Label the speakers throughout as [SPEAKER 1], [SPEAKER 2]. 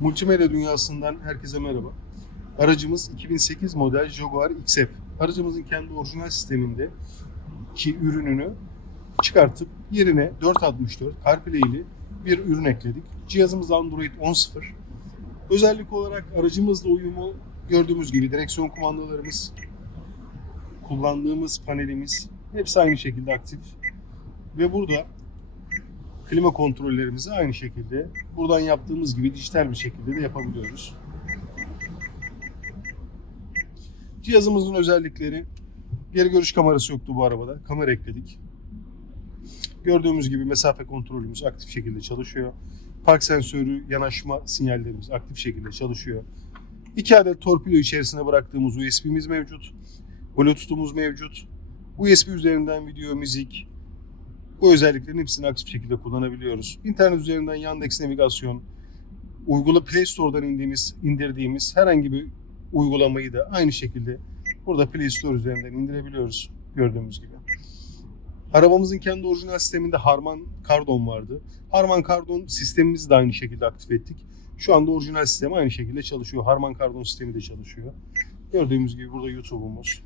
[SPEAKER 1] Multimedya dünyasından herkese merhaba. Aracımız 2008 model Jaguar XF. Aracımızın kendi orijinal sisteminde ki ürününü çıkartıp yerine 464 CarPlay'li bir ürün ekledik. Cihazımız Android 10.0. Özellik olarak aracımızla uyumu gördüğümüz gibi direksiyon kumandalarımız, kullandığımız panelimiz hepsi aynı şekilde aktif. Ve burada klima kontrollerimizi aynı şekilde buradan yaptığımız gibi dijital bir şekilde de yapabiliyoruz. Cihazımızın özellikleri geri görüş kamerası yoktu bu arabada. Kamera ekledik. Gördüğümüz gibi mesafe kontrolümüz aktif şekilde çalışıyor. Park sensörü, yanaşma sinyallerimiz aktif şekilde çalışıyor. İki adet torpido içerisine bıraktığımız USB'miz mevcut. Bluetooth'umuz mevcut. USB üzerinden video, müzik, bu özelliklerin hepsini aktif şekilde kullanabiliyoruz. İnternet üzerinden Yandex navigasyon, uygula Play Store'dan indiğimiz, indirdiğimiz herhangi bir uygulamayı da aynı şekilde burada Play Store üzerinden indirebiliyoruz gördüğümüz gibi. Arabamızın kendi orijinal sisteminde Harman Kardon vardı. Harman Kardon sistemimizi de aynı şekilde aktif ettik. Şu anda orijinal sistem aynı şekilde çalışıyor. Harman Kardon sistemi de çalışıyor. Gördüğümüz gibi burada YouTube'umuz.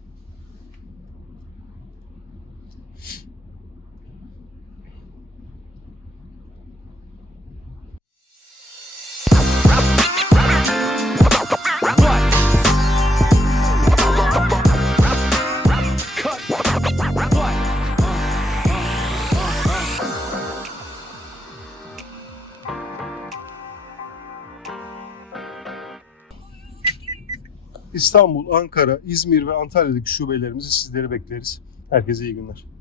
[SPEAKER 1] İstanbul, Ankara, İzmir ve Antalya'daki şubelerimizi sizleri bekleriz. Herkese iyi günler.